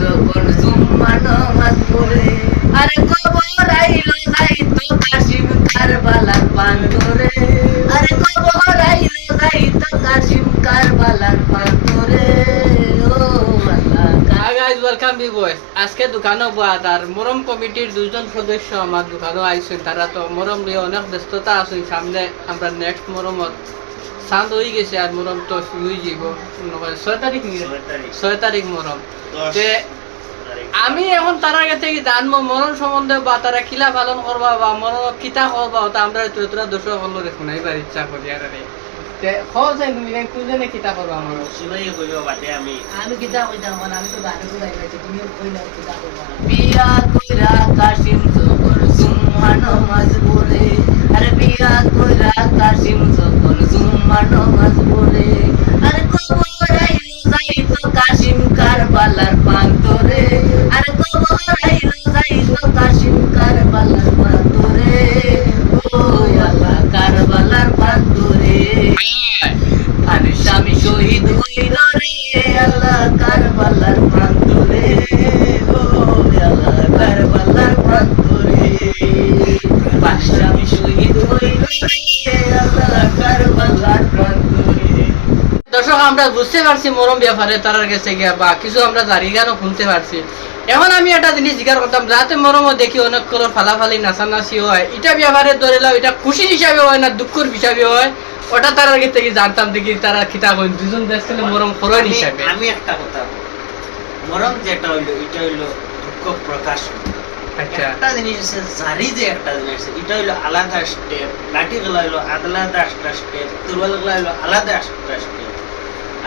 যখন জুম্মা নামাজ পড়ে। আরে কবর কাশিম কারবালার পান্তরে আরে কবর কাশিম কারবালার পান্তরে ও আল্লাহ। Hi guys welcome B boys আজকে দোকানও বাদ আর মরম কমিটির দুজন সদস্য আমার দোকানও আইছেন তারা তো মরম নিয়ে অনেক ব্যস্ততা আছে। সামনে আমরা নেক্সট মরমত চাঁদ হয়ে গেছে আর মরম তো শুরুই যাব ছয় তারিখ ছয় তারিখ মরম তে আমি এখন তার আগে থেকে জানব মরণ সম্বন্ধে বা তারা কিলা পালন করবা বা মরণ কিতা করবা ওটা আমরা তোরা তোরা দর্শক হলো শুনাইবার ইচ্ছা করি আর রে দর্শক আমরা বুঝতে পারছি মরম ব্যাপারে তার কাছে গিয়া বা কিছু আমরা জারি গানও শুনতে পারছি। এখন আমি একটা জিনিস জিজ্ঞাসা করতাম যাতে মরমও দেখি অনেক করে ফালাফালি নাচানাচি হয় এটা ব্যাপারে ধরে লাও এটা খুশি হিসাবে হয় না দুঃখর হিসাবে হয় ওটা তার আগে থেকে জানতাম দেখি তারা কিতাব হয়। দুজন দেশ থেকে মরম করেন হিসাবে। আমি একটা কথা। মরম যেটা হইল এটা হইল দুঃখ প্রকাশ। একটা জিনিস আছে জারি যে একটা জিনিস আছে এটা হইল আলাদা স্টেপ লাঠি গলা হইল আলাদা স্টেপ তুরবাল গলা হইল আলাদা স্টেপ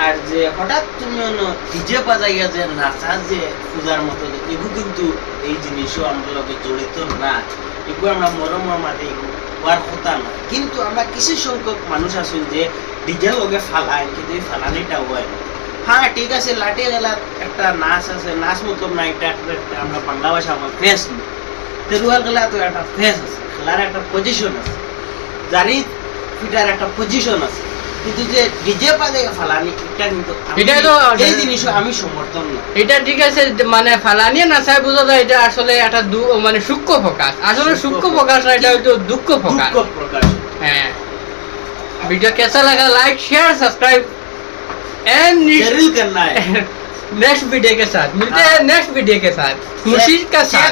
আর যে হঠাৎ তুমি ডিজে বাজাইয়া যে নাচা যে পূজার মতো যে এগুলো কিন্তু এই জিনিসও আমরা লগে জড়িত না এগুলো আমরা মরমের মাঝে হওয়ার কথা না কিন্তু আমরা কিছু সংখ্যক মানুষ আছেন যে ডিজের লগে ফালায় কিন্তু এই ফালানিটা হয় না। হ্যাঁ ঠিক আছে লাঠি একটা নাচ আছে নাচ মতো না এটা একটা আমরা বাংলা ভাষা আমার ফেস তো একটা ফেস আছে খেলার একটা পজিশন আছে। ফিটার একটা পজিশন আছে। কিন্তু যে ডিজে ফালানি এটা কিন্তু এটা তো এই জিনিস আমি সমর্থন না। এটা ঠিক আছে মানে ফালানি না সাই বুঝা যায় এটা আসলে একটা মানে সূক্ষ্ম প্রকাশ। আসলে সূক্ষ্ম প্রকাশ। না এটা হচ্ছে দুঃখ প্রকাশ। দুঃখ প্রকাশ। হ্যাঁ। ভিডিও কেসা লাগা লাইক শেয়ার সাবস্ক্রাইব एंड ज़रूर करना है। नेक्स्ट वीडियो के साथ। मिलते हैं नेक्स्ट वीडियो के साथ। खुशी का साथ।